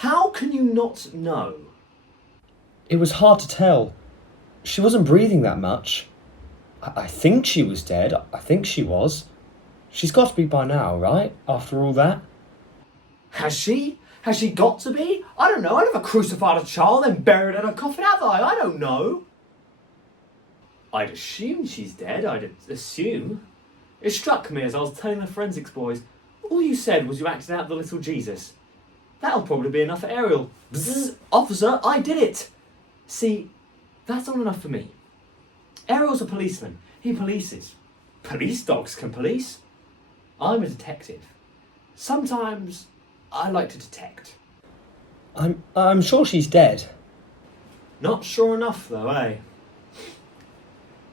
How can you not know? It was hard to tell. She wasn't breathing that much. I think she was dead. I think she was. She's got to be by now, right? After all that? Has she? Has she got to be? I don't know. I never crucified a child and buried her in a coffin, have I? I don't know. I'd assume she's dead. I'd assume. It struck me as I was telling the forensics boys, all you said was you acted out the little Jesus. That'll probably be enough for Ariel. Bzzz, officer, I did it. See, that's not enough for me. Ariel's a policeman. He polices. Police dogs can police. I'm a detective. Sometimes I like to detect. I'm sure she's dead. Not sure enough though, eh?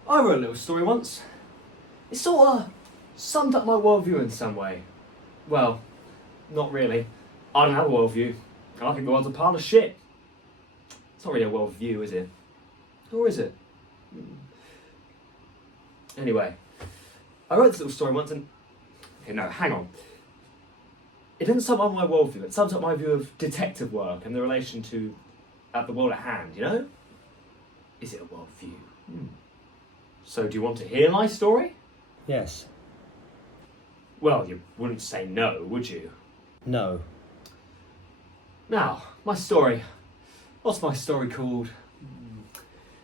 I wrote a little story once. It sort of summed up my worldview in some way. Well, not really. I don't have a worldview. I think the world's a pile of shit. It's not really a worldview, is it? Or is it? Anyway, I wrote this little story once and... Okay, no, hang on. It didn't sum up my worldview. It sums up my view of detective work and the relation to the world at hand, you know? Is it a worldview? So do you want to hear my story? Yes. Well, you wouldn't say no, would you? No. Now, my story. What's my story called?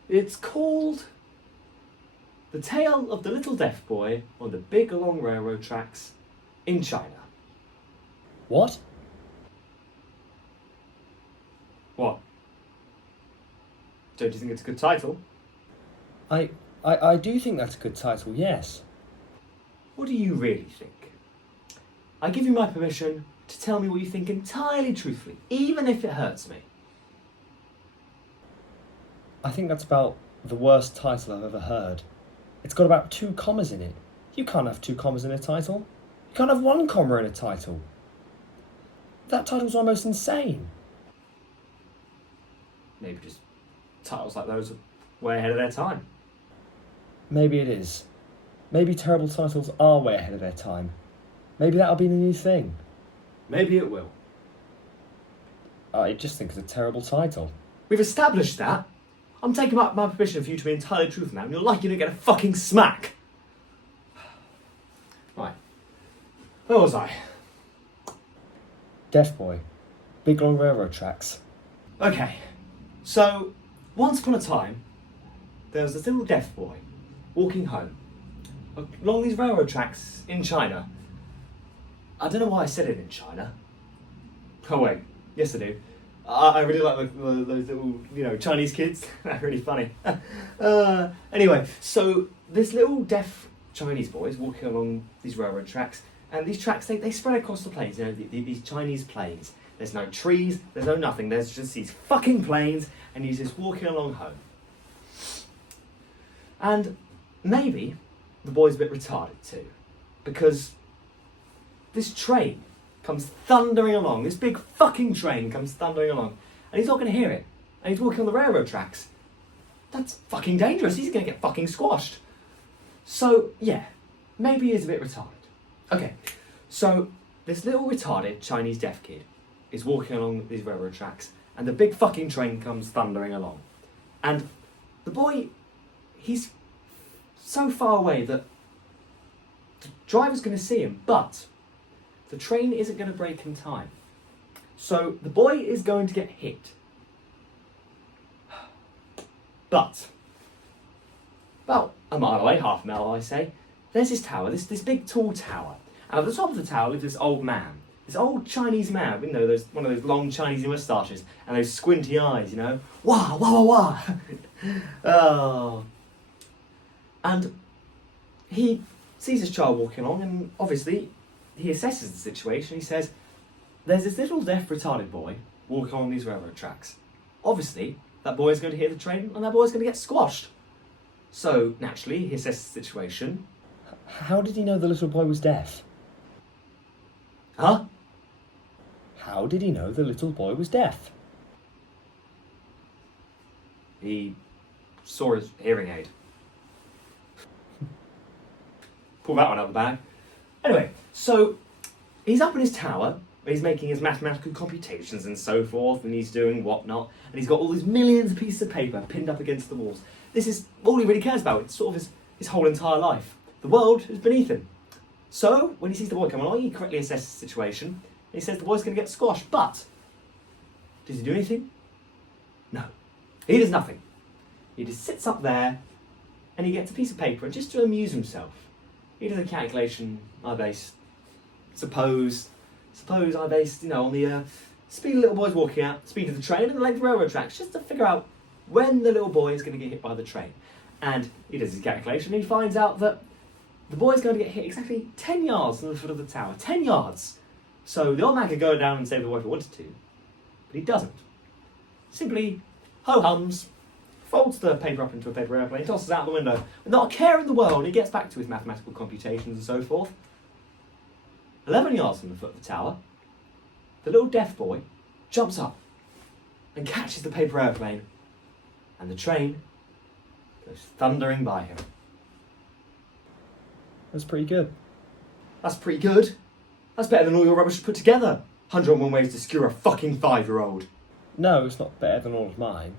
It's called The Tale of the Little Deaf Boy on the Big Long Railroad Tracks in China. What? What? Don't you think it's a good title? I do think that's a good title, yes. What do you really think? I give you my permission to tell me what you think entirely truthfully, even if it hurts me. I think that's about the worst title I've ever heard. It's got about 2 commas in it. You can't have 2 commas in a title. You can't have 1 comma in a title. That title's almost insane. Maybe just titles like those are way ahead of their time. Maybe it is. Maybe terrible titles are way ahead of their time. Maybe that'll be the new thing. Maybe it will. I just think it's a terrible title. We've established that. I'm taking back my permission for you to be entirely truthful now, and you're likely to get a fucking smack. Right. Where was I? Deaf Boy. Big Long Railroad Tracks. Okay. So, once upon a time, there was this little deaf boy walking home along these railroad tracks in China. I don't know why I said it in China. Oh wait, yes I do. I really like those little, Chinese kids. They're really funny. Anyway, so this little deaf Chinese boy is walking along these railroad tracks, and these tracks, they spread across the plains, these Chinese plains. There's no trees, there's no nothing, there's just these fucking plains, and he's just walking along home. And maybe the boy's a bit retarded too, because this train comes thundering along, this big fucking train comes thundering along, and he's not going to hear it, and he's walking on the railroad tracks. That's fucking dangerous, he's going to get fucking squashed. So, yeah, maybe he is a bit retarded. Okay, so this little retarded Chinese deaf kid is walking along these railroad tracks, and the big fucking train comes thundering along. And the boy, he's so far away that the driver's going to see him, but the train isn't going to brake in time. So the boy is going to get hit. But about a mile away, half a mile I say, there's this tower, this big tall tower. And at the top of the tower lives this old man. This old Chinese man, one of those long Chinese moustaches and those squinty eyes, Wah, wah, wah, wah. Oh. And he sees his child walking along, and obviously he assesses the situation. He says, there's this little deaf retarded boy walking along these railroad tracks. Obviously, that boy is going to hit the train and that boy is going to get squashed. So, naturally, he assesses the situation. How did he know the little boy was deaf? Huh? How did he know the little boy was deaf? He saw his hearing aid. Pull that one out of the bag. Anyway, so he's up in his tower, where he's making his mathematical computations and so forth, and he's doing whatnot, and he's got all these millions of pieces of paper pinned up against the walls. This is all he really cares about. It's sort of his whole entire life. The world is beneath him. So, when he sees the boy coming along, he correctly assesses the situation, and he says the boy's going to get squashed, but does he do anything? No. He does nothing. He just sits up there, and he gets a piece of paper, and just to amuse himself, he does a calculation I based, suppose I based, on the speed the little boy's walking at, speed of the train, and the length of the railroad tracks, just to figure out when the little boy is going to get hit by the train. And he does his calculation, and he finds out that the boy's going to get hit exactly 10 yards from the foot of the tower. 10 yards! So the old man could go down and save the boy if he wanted to, but he doesn't. Simply ho-hums, folds the paper up into a paper airplane, tosses it out the window, with not a care in the world. He gets back to his mathematical computations and so forth. 11 yards from the foot of the tower, the little deaf boy jumps up and catches the paper airplane, and the train goes thundering by him. That's pretty good. That's pretty good. That's better than all your rubbish put together. 101 ways to skewer a fucking 5-year-old. No, it's not better than all of mine,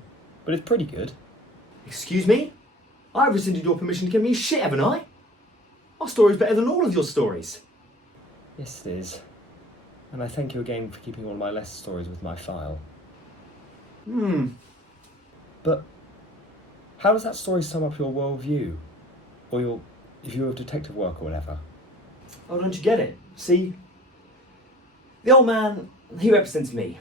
but it's pretty good. Excuse me? I've rescinded your permission to give me shit, haven't I? Our story's better than all of your stories. Yes, it is. And I thank you again for keeping all my lesser stories with my file. But how does that story sum up your worldview? Or your view of detective work or whatever? Oh, don't you get it? See, the old man, he represents me.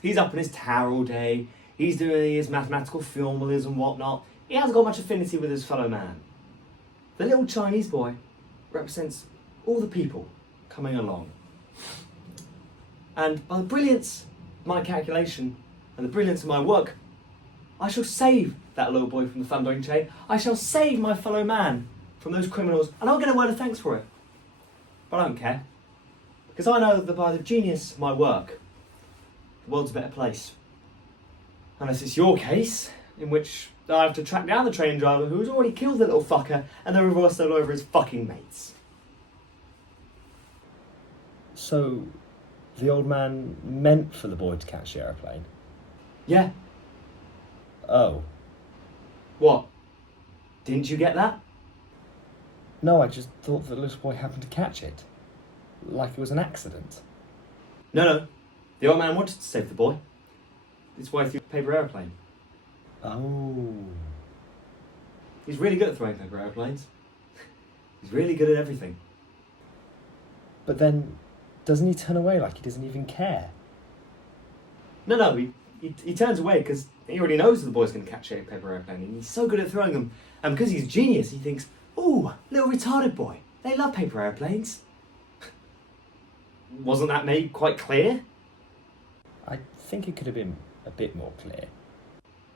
He's up in his tower all day, he's doing his mathematical formulas and whatnot. He hasn't got much affinity with his fellow man. The little Chinese boy represents all the people coming along. And by the brilliance of my calculation and the brilliance of my work, I shall save that little boy from the thundering chain. I shall save my fellow man from those criminals, and I'll get a word of thanks for it. But I don't care, because I know that by the genius of my work, the world's a better place. Unless it's your case, in which I have to track down the train driver who's already killed the little fucker and then reversed all over his fucking mates. So, the old man meant for the boy to catch the aeroplane? Yeah. Oh. What? Didn't you get that? No, I just thought the little boy happened to catch it. Like it was an accident. No. The old man wanted to save the boy. It's why he threw the paper aeroplane. Oh. He's really good at throwing paper aeroplanes. He's really good at everything. But then, doesn't he turn away like he doesn't even care? No, he turns away because he already knows that the boy's going to catch a paper aeroplane, and he's so good at throwing them. And because he's a genius, he thinks, ooh, little retarded boy, they love paper aeroplanes. Wasn't that made quite clear? I think it could have been a bit more clear.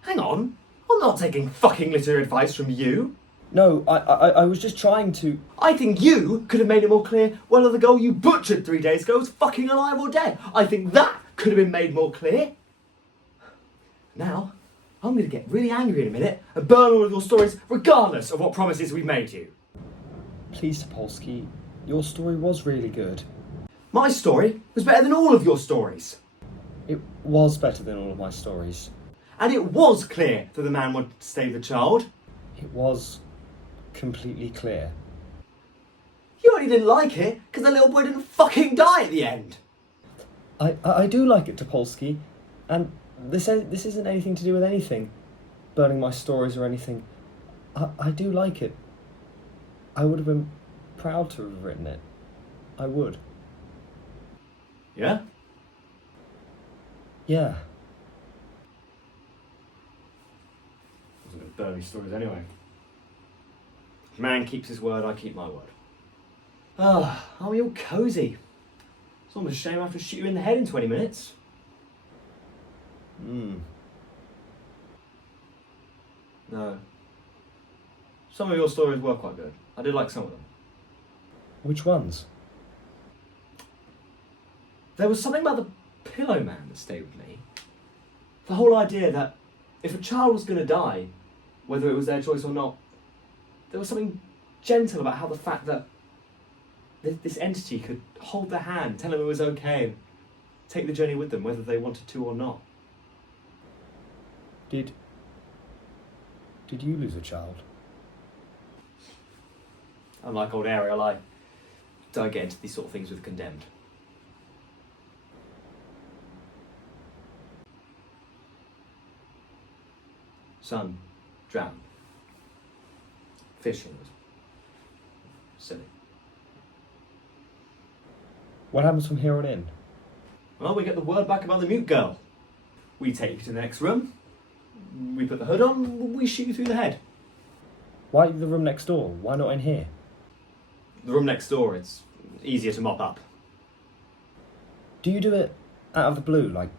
Hang on, I'm not taking fucking literary advice from you. No, I was just trying to... I think you could have made it more clear whether the girl you butchered 3 days ago was fucking alive or dead. I think that could have been made more clear. Now, I'm going to get really angry in a minute and burn all of your stories regardless of what promises we've made you. Please, Tupolski, your story was really good. My story was better than all of your stories. It was better than all of my stories. And it was clear that the man wanted to save the child. It was completely clear. You only didn't like it because the little boy didn't fucking die at the end. I do like it, Tupolski, and this isn't anything to do with anything, burning my stories or anything. I do like it. I would have been proud to have written it. I would. Yeah? Yeah. I wasn't going to burn these stories anyway. Man keeps his word, I keep my word. Ah, aren't we all cosy? It's almost a shame I have to shoot you in the head in 20 minutes. No. Some of your stories were quite good. I did like some of them. Which ones? There was something about the Pillowman that stayed with me. The whole idea that if a child was going to die, whether it was their choice or not, there was something gentle about how the fact that this entity could hold their hand, tell them it was okay, take the journey with them, whether they wanted to or not. Did you lose a child? Unlike old Ariel, I don't get into these sort of things with Condemned. Son drowned. Fishing was silly. What happens from here on in? Well, we get the word back about the mute girl. We take you to the next room. We put the hood on. We shoot you through the head. Why the room next door? Why not in here? The room next door, it's easier to mop up. Do you do it out of the blue, like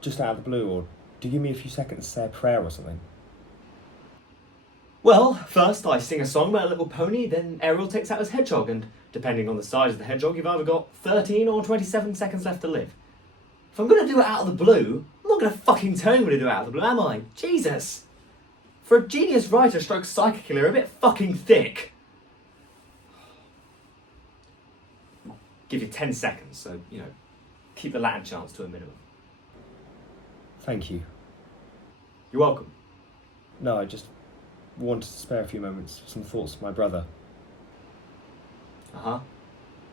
just out of the blue, or do you give me a few seconds to say a prayer or something? Well, first I sing a song about a little pony, then Ariel takes out his hedgehog, and depending on the size of the hedgehog, you've either got 13 or 27 seconds left to live. If I'm going to do it out of the blue, I'm not going to fucking tell you I'm going to do it out of the blue, am I? Jesus! For a genius writer stroke psychic killer, you're a bit fucking thick. Give you 10 seconds, so, keep the Latin chants to a minimum. Thank you. You're welcome. No, I just wanted to spare a few moments for some thoughts of my brother. Uh-huh.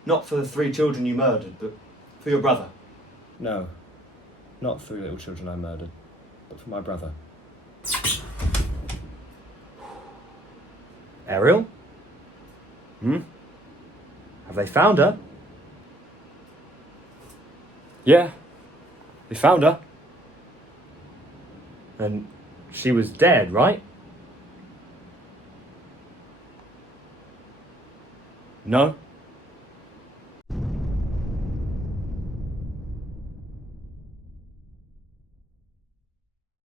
Not for the 3 children you murdered, but for your brother. No, not 3 little children I murdered, but for my brother. Ariel? Have they found her? Yeah, they found her. And she was dead, right? No.